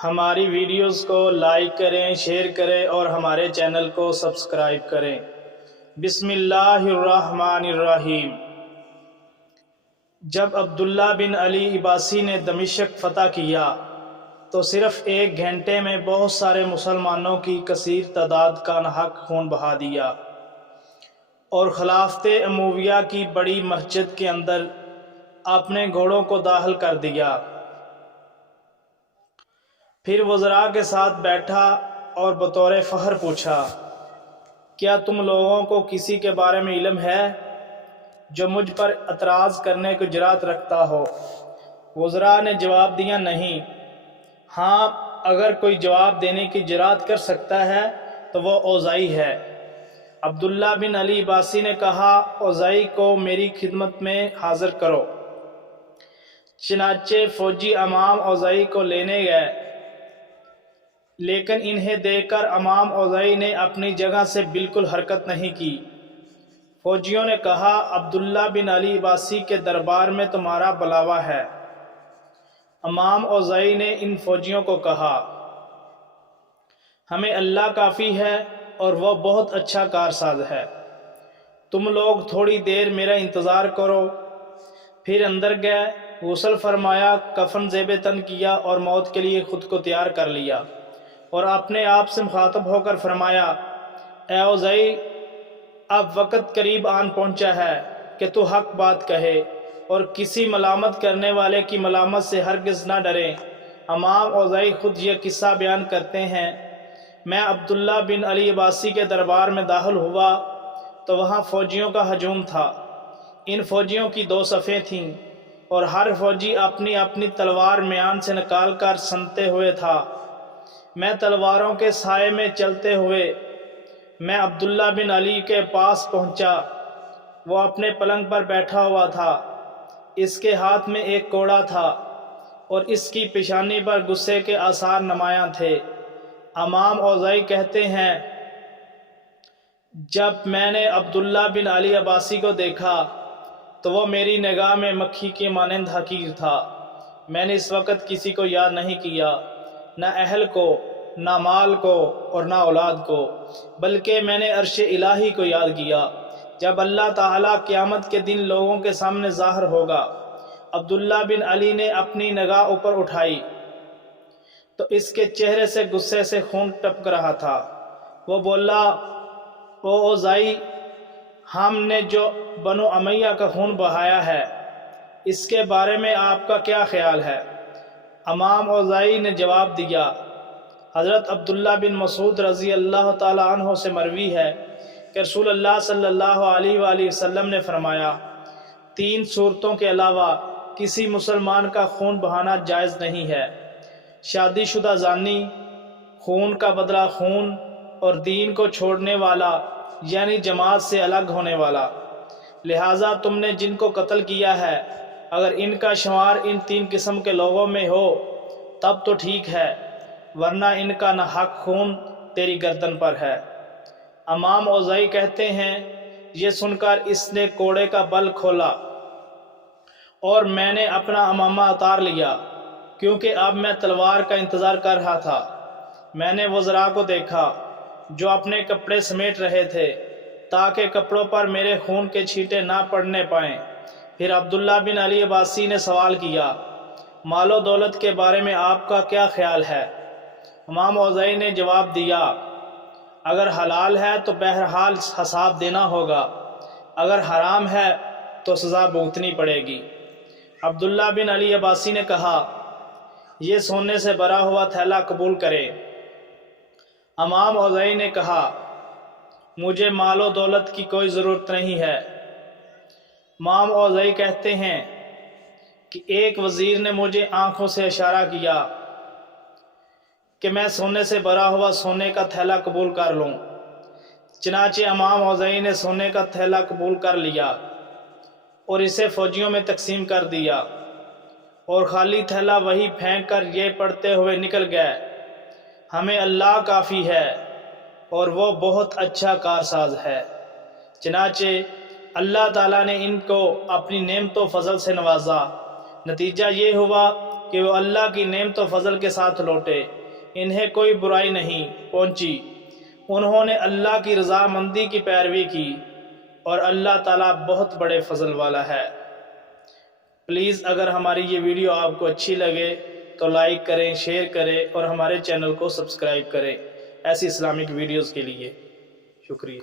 ہماری ویڈیوز کو لائک کریں، شیئر کریں اور ہمارے چینل کو سبسکرائب کریں۔ بسم اللہ الرحمن الرحیم۔ جب عبداللہ بن علی عباسی نے دمشق فتح کیا تو صرف 1 گھنٹے میں بہت سارے مسلمانوں کی کثیر تعداد کا ناحق خون بہا دیا اور خلافت امویہ کی بڑی مسجد کے اندر اپنے گھوڑوں کو داخل کر دیا۔ پھر وزراء کے ساتھ بیٹھا اور بطور فخر پوچھا، کیا تم لوگوں کو کسی کے بارے میں علم ہے جو مجھ پر اعتراض کرنے کی جرأت رکھتا ہو؟ وزراء نے جواب دیا، نہیں۔ ہاں، اگر کوئی جواب دینے کی جرأت کر سکتا ہے تو وہ اوزاعی ہے۔ عبداللہ بن علی عباسی نے کہا، اوزاعی کو میری خدمت میں حاضر کرو۔ چنانچہ فوجی امام اوزاعی کو لینے گئے، لیکن انہیں دیکھ کر امام اوزاعی نے اپنی جگہ سے بالکل حرکت نہیں کی۔ فوجیوں نے کہا، عبداللہ بن علی عباسی کے دربار میں تمہارا بلاوا ہے۔ امام اوزاعی نے ان فوجیوں کو کہا، ہمیں اللہ کافی ہے اور وہ بہت اچھا کارساز ہے، تم لوگ تھوڑی دیر میرا انتظار کرو۔ پھر اندر گئے، غسل فرمایا، کفن زیب تن کیا اور موت کے لیے خود کو تیار کر لیا، اور اپنے آپ سے مخاطب ہو کر فرمایا، اے اوزاعی، اب وقت قریب آن پہنچا ہے کہ تو حق بات کہے اور کسی ملامت کرنے والے کی ملامت سے ہرگز نہ ڈرے۔ امام اوزاعی خود یہ قصہ بیان کرتے ہیں، میں عبداللہ بن علی عباسی کے دربار میں داخل ہوا تو وہاں فوجیوں کا ہجوم تھا۔ ان فوجیوں کی 2 صفیں تھیں اور ہر فوجی اپنی اپنی تلوار میان سے نکال کر سنتے ہوئے تھا۔ میں تلواروں کے سائے میں چلتے ہوئے میں عبداللہ بن علی کے پاس پہنچا۔ وہ اپنے پلنگ پر بیٹھا ہوا تھا، اس کے ہاتھ میں ایک کوڑا تھا اور اس کی پیشانی پر غصے کے آثار نمایاں تھے۔ امام اوزاعی کہتے ہیں، جب میں نے عبداللہ بن علی عباسی کو دیکھا تو وہ میری نگاہ میں مکھی کے مانند حقیر تھا۔ میں نے اس وقت کسی کو یاد نہیں کیا، نہ اہل کو، نہ مال کو اور نہ اولاد کو، بلکہ میں نے عرش الہی کو یاد کیا جب اللہ تعالیٰ قیامت کے دن لوگوں کے سامنے ظاہر ہوگا۔ عبداللہ بن علی نے اپنی نگاہ اوپر اٹھائی تو اس کے چہرے سے غصے سے خون ٹپک رہا تھا۔ وہ بولا، او اوزاعی، ہم نے جو بنو امیہ کا خون بہایا ہے اس کے بارے میں آپ کا کیا خیال ہے؟ امام اوزاعی نے جواب دیا، حضرت عبداللہ بن مسعود رضی اللہ تعالی عنہ سے مروی ہے کہ رسول اللہ صلی اللہ علیہ وآلہ وسلم نے فرمایا، 3 صورتوں کے علاوہ کسی مسلمان کا خون بہانا جائز نہیں ہے: شادی شدہ زانی، خون کا بدلہ خون، اور دین کو چھوڑنے والا یعنی جماعت سے الگ ہونے والا۔ لہٰذا تم نے جن کو قتل کیا ہے اگر ان کا شمار ان 3 قسم کے لوگوں میں ہو تب تو ٹھیک ہے، ورنہ ان کا ناحق خون تیری گردن پر ہے۔ امام اوزاعی کہتے ہیں، یہ سن کر اس نے کوڑے کا بل کھولا اور میں نے اپنا عمامہ اتار لیا، کیونکہ اب میں تلوار کا انتظار کر رہا تھا۔ میں نے وزراء کو دیکھا جو اپنے کپڑے سمیٹ رہے تھے تاکہ کپڑوں پر میرے خون کے چھینٹے نہ پڑنے پائیں۔ پھر عبداللہ بن علی عباسی نے سوال کیا، مال و دولت کے بارے میں آپ کا کیا خیال ہے؟ امام اوزاعی نے جواب دیا، اگر حلال ہے تو بہرحال حساب دینا ہوگا، اگر حرام ہے تو سزا بھگتنی پڑے گی۔ عبداللہ بن علی عباسی نے کہا، یہ سونے سے بھرا ہوا تھیلا قبول کرے۔ امام اوزاعی نے کہا، مجھے مال و دولت کی کوئی ضرورت نہیں ہے۔ امام اوزاعی کہتے ہیں کہ ایک وزیر نے مجھے آنکھوں سے اشارہ کیا کہ میں سونے سے بھرا ہوا سونے کا تھیلا قبول کر لوں۔ چنانچہ امام اوزاعی نے سونے کا تھیلا قبول کر لیا اور اسے فوجیوں میں تقسیم کر دیا، اور خالی تھیلا وہی پھینک کر یہ پڑھتے ہوئے نکل گئے، ہمیں اللہ کافی ہے اور وہ بہت اچھا کارساز ہے۔ چنانچہ اللہ تعالیٰ نے ان کو اپنی نعمت و فضل سے نوازا، نتیجہ یہ ہوا کہ وہ اللہ کی نعمت و فضل کے ساتھ لوٹے، انہیں کوئی برائی نہیں پہنچی، انہوں نے اللہ کی رضامندی کی پیروی کی، اور اللہ تعالیٰ بہت بڑے فضل والا ہے۔ پلیز اگر ہماری یہ ویڈیو آپ کو اچھی لگے تو لائک کریں، شیئر کریں اور ہمارے چینل کو سبسکرائب کریں ایسی اسلامک ویڈیوز کے لیے۔ شکریہ۔